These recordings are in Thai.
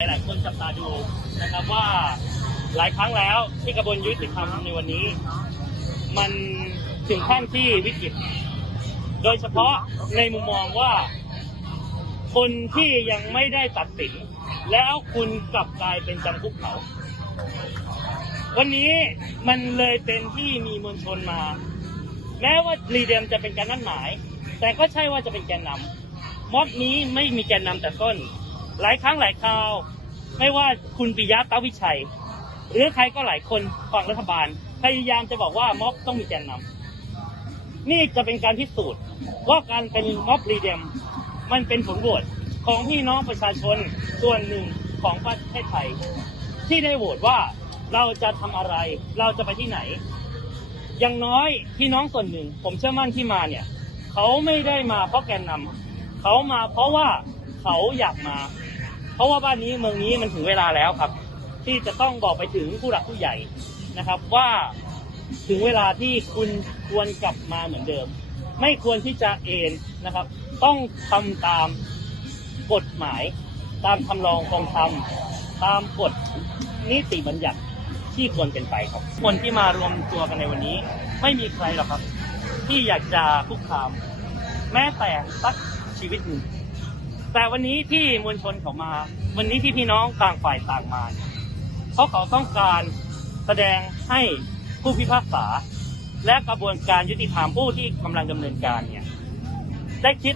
หลายคนจับตาดูนะครับว่าหลายครั้งแล้วที่กระบวนยุติธรรมในวันนี้ มันถึงขั้นที่วิกฤต โดยเฉพาะในมุมมองว่า คนที่ยังไม่ได้ตัดสิน แล้วคุณกลับกลายเป็นจำคุกเขา วันนี้มันเลยเป็นที่มีมวลชนมา แม้ว่ารีเดมจะเป็นการนัดหมาย แต่ก็ใช่ว่าจะเป็นแกนนำม็อบนี้ไม่มีแกนนำแต่ต้น หลายครั้งหลายคราว ไม่ว่าคุณปิยะตาวิชัย หรือใครก็หลายคนฝั่งรัฐบาล พยายามจะบอกว่าม็อบต้องมีแกนนำนี่จะเป็นการพิสูจน์ว่าการเป็นม็อบรีเดมมันเป็นผลโหวตของพี่น้องประชาชนส่วนหนึ่งของประเทศไทย ที่ได้โหวตว่าเราจะทำอะไร เราจะไปที่ไหน อย่างน้อยพี่น้องส่วนหนึ่ง ผมเชื่อมั่นที่มาเนี่ย เขาไม่ได้มาเพราะแกนนำเขามาเพราะว่าเขาอยากมา เพราะว่าบ้านนี้เมืองนี้มันถึงเวลาแล้วครับ ที่จะต้องบอกไปถึงผู้หลักผู้ใหญ่นะครับ ว่าถึงเวลาที่คุณควรกลับมาเหมือนเดิม ไม่ควรที่จะเอนนะครับ ต้องทำตามกฎหมาย ตามคำลองกองทำตามกฎนิติบัญญัติที่ควรเป็นไปครับ คนที่มารวมตัวกันในวันนี้ ไม่มีใครหรอกครับ ที่อยากจะคุกคาม แม้แต่สักชีวิตหนึ่ง แต่วันนี้ที่มวลชนเขามา วันนี้ที่พี่น้องต่างฝ่ายต่างมาเนี่ยเพราะเขาต้องการแสดงให้ผู้พิพากษา และกระบวนการยุติธรรมผู้ที่กำลังดำเนินการเนี่ยได้คิด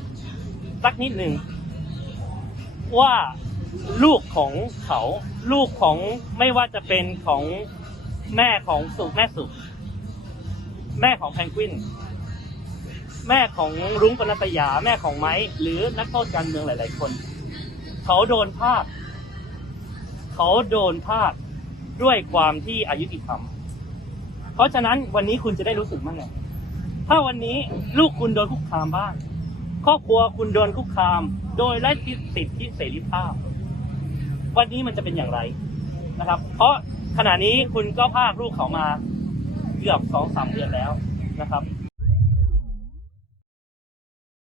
สักนิดหนึ่งว่าลูกของเขาลูกของไม่ว่าจะเป็นของแม่ของสุแม่สุแม่ของแพนกวิน แม่ของรุ้งปนัตยาแม่ของไม้หรือนักโทษการเมืองหลาย ๆ คน เขาโดนพาดเขาโดนพาดด้วยความที่อายุติธรรม เพราะฉะนั้นวันนี้คุณจะได้รู้สึกมั้งไงถ้าวันนี้ลูกคุณโดนคุกคามบ้างครอบครัวคุณโดนคุกคาม โดยไร้สิทธิเสรีภาพ วันนี้มันจะเป็นอย่างไรนะครับ เพราะขณะนี้คุณก็พากลูกเขามาเกือบสองสามเดือนแล้วนะครับ